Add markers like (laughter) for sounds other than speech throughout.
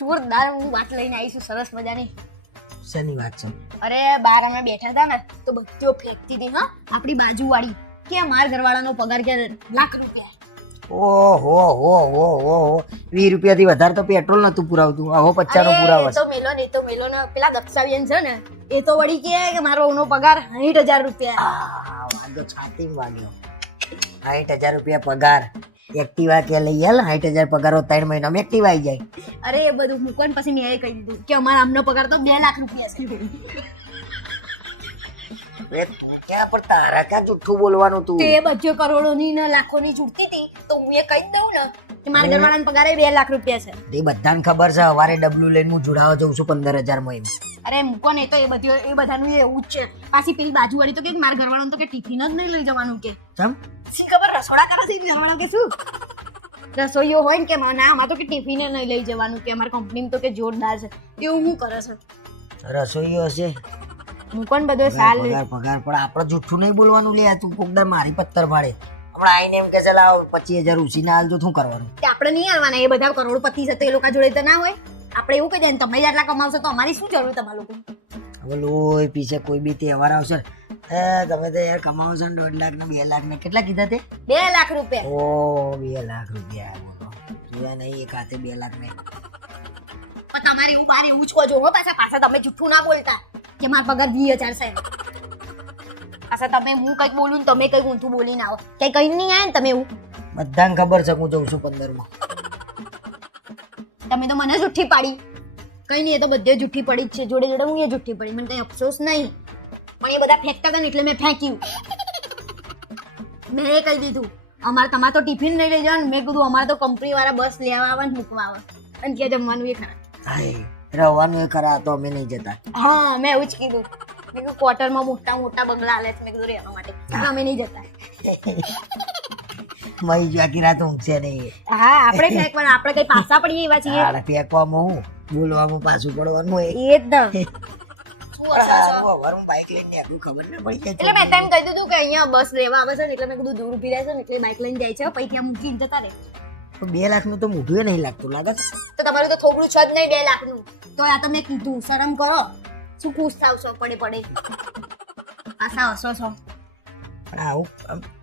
જોરદાર હું વાત લઈને આવી છું સરસ મજાની. શેની વાત છે? અરે બાર અમે બેઠા હતા ને તો બધીઓ ફેંકતી હતી હા આપણી બાજુવાળી. કે માર ઘરવાળાનો પગાર કે લાખ રૂપિયા. ઓહો હો હો હો હો. વીસ રૂપિયાથી વધારે તો પેટ્રોલ નતું પુરાવતું. પચાસનું અરે, પુરાવે તો મેલો ને તો મેલો ને. પેલા દક્ષાબેન છે ને એ તો વળી કે મારો ઓનો પગાર સાઠ હજાર રૂપિયા. વાંધો છાતી વાગ્યો. સાઠ હજાર રૂપિયા પગાર. એક્ટિવા કે લઈ આલ સાઠ હજાર પગાર હોય ત્રણ મહિનામાં એક્ટિવા આવી જાય. અરે એ બધું મૂકો ને પછી મેં કહી દીધું કે અમારા આમનો પગાર તો બે લાખ રૂપિયા છે. ક્યાં પણ તારા ક્યાં જુઠ્ઠું બોલવાનું તું? તે બચ્ચો કરોડોની ને લાખોની જુઠતી હતી તો હું એ કહી દઉં ને કે મારા ઘરવાળાનો પગાર એ બે લાખ રૂપિયા છે. એ બધાને ખબર છે સવારે ડબલ્યુ લઈને હું જોડાવા જઉં છું પંદર હજારમાં અરે મૂકો ને તો એ બધી એ બધાનું એવું જ છે. પાછી પેલી બાજુવાળી તો કે મારા ઘરવાળાનું તો કે ટિફિન જ નહીં લઈ જવાનું કે. ચમ? શી ખબર રસોડા કરે છે ઘરવાળા કે શું રસોઈઓ હોય ને કે ના આમાં તો કે ટિફિન નહીં લઈ જવાનું કે અમારી કંપનીમાં તો કે જોરદાર છે. એવું હું કરે છે? રસોઈઓ હશે. હું પણ બધો સાલ પગાર પગાર પણ આપણે જુઠ્ઠું નહીં બોલવાનું લે તું કોકદાર મારી પથ્થર ભાડે હમણાં આઈને એમ કે છે લાવ પચીસ હજાર ઉછીને હાલ તો શું કરવાનું? આપણે નહીં આવવાના એ બધા કરોડપતિ છે તો એ લોકો જોડે તો ના હોય. આપણે એવું કહી દે તમે જ આટલા કમાવશો તો અમારી શું જરૂર તમારા લોકો હવે લોહી પીછે કોઈ બી તહેવાર આવશે. એ તમે તો યાર કમાવો છો ને દોઢ લાખ ને બે લાખ ને. કેટલા કીધા તે? બે લાખ રૂપિયા. ઓ બે લાખ રૂપિયા બોલો જોયા નહીં એક હાથે બે લાખ ને. પણ તમારે એવું બાર એવું જ કહો હો પાછા પાછા તમે જૂઠું ના બોલતા કે મારા પગાર વીસ હજાર છે પાછા તમે હું કંઈક બોલું ને તમે કંઈક ઊંધું બોલીને આવો. કઈ કઈ નહીં આવે ને તમે એવું બધાને ખબર છે હું જઉં છું પંદરમાં તમે તો મને જુઠ્ઠી પાડી. કઈ નહીં એ તો બધે જુઠ્ઠી પડી જ છે. જોડે જોડે હું એ જુઠ્ઠી પડી. મને કઈ અફસોસ નહીં. પણ એ બધા ફેંકતા હતા ને એટલે મેં ફેંક્યું. મેં એ કહી દીધું અમારે તમારે તો ટિફિન નહીં લઈ જવાનું. મેં કીધું અમારે તો કંપની વાળા બસ લેવા આવે ને મૂકવા આવે. અને ત્યાં જમવાનું એ ખરા રહેવાનું એ ખરા તો અમે નહીં જતા. હા મેં એવું જ કીધું. મેં કીધું ક્વાર્ટરમાં મોટા મોટા બંગલા આલે છે. મેં કીધું રહેવા માટે. અમે નહીં જતા. (laughs) મહી જો આખી રાત ઊંઘશે નહીં હા આપણે ફેંકવાના આપણે કઈ પાછા પડીએ એવા છીએ. ફેંકવામાં હું બોલવામાં પાછું પડવાનું એ જ (laughs) એટલે મેં તેમ કહી દીધું કે અહીંયા બસ લેવા આવે છે ને એટલે મેં કીધું દૂર ઊભી રહેશે ને એટલે બાઇક લઈને જાય છે પછી ત્યાં મૂકીને જતા રહે. બે લાખનું તો મોઢું નહીં લાગતું લાગે તો તમારું તો થોગડું છે જ નહીં બે લાખનું. તો આ તમે કીધું શરમ કરો. શું ખુશ થાવ છો પડે પડે. આશા હસો છો. પણ આવું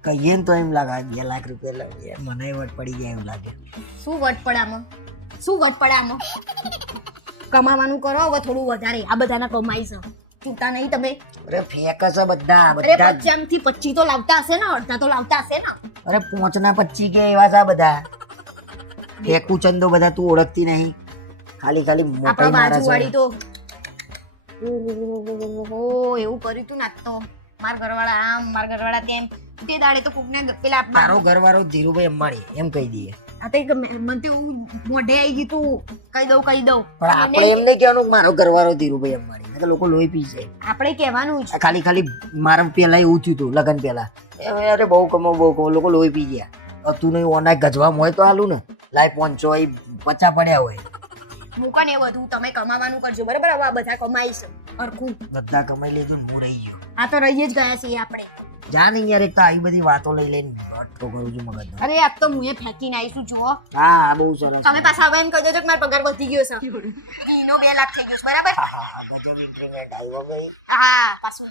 કહીએ ને તો એમ લાગે બે લાખ રૂપિયા મને વટ પડી જાય એવું લાગે. શું વટ પડે આમાં શું વટ પડે આમાં કમાવાનું કરો હવે થોડું વધારે. આ બધાના કમાઈ છે. ચૂંટા નહીં તમે. અરે ફેક છે બધા અરે બધા. પચાસથી પચી તો લાવતા હશે ને અડધા તો લાવતા હશે ને. અરે પોંચના પચી કે એવા છે બધા? ફેંકું ચંદો બધા તું ઓળખતી નહીં. ખાલી ખાલી મોટા બાજુવાળી તો. ઓહો એવું કર્યું તું ના તો. માર ઘરવાળા આમ માર ઘરવાળા તેમ. તે દાડે તો કોકને પેલા મારો ઘરવાળો ધીરુભાઈ અંબાણી એમ કહી દઈએ. આ તો મને તો એવું મોઢે આવી ગયું તું. કહી દઉં કહી દઉં. પણ આપણે એમ નહીં કહેવાનું કે મારો ઘરવાળો ધીરુભાઈ અંબાણી એટલે લોકો લોહી પી જાય. આપણે કહેવાનું છે ખાલી ખાલી મારા પહેલા એવું થયું હતું લગન પહેલા. અરે બહુ કમો બહુ કમો લોકો લોહી પી ગયા. તું નહીં ઓના ગજવામાં હોય તો હાલું ને? લાઈ પહોંચો એ પચા પડ્યા હોય. મૂકો ને એ બધું તમે કમાવાનું કરજો બરાબર? હવે આ બધા કમાઈશ અરખું બધા કમાઈ લેજો હું રહી ગયો. આ તો રહી જ ગયા છીએ આપણે. જા નહીં યાર એક તો આવી બધી વાતો લઈ લઈને. અઠ્ઠો કરું છું મગજ અરે આજ તો મુએ ફેંકીને આવીશું જો હા બહુ સરસ. તમે પાછા હવે એમ કહી દેજો કે મારો પગાર વધી ગયો છે. (laughs) એનો 2 લાખ થઈ ગયો છે બરાબર? હા, ગજબ increment આવ્યો ભાઈ હા પાછું.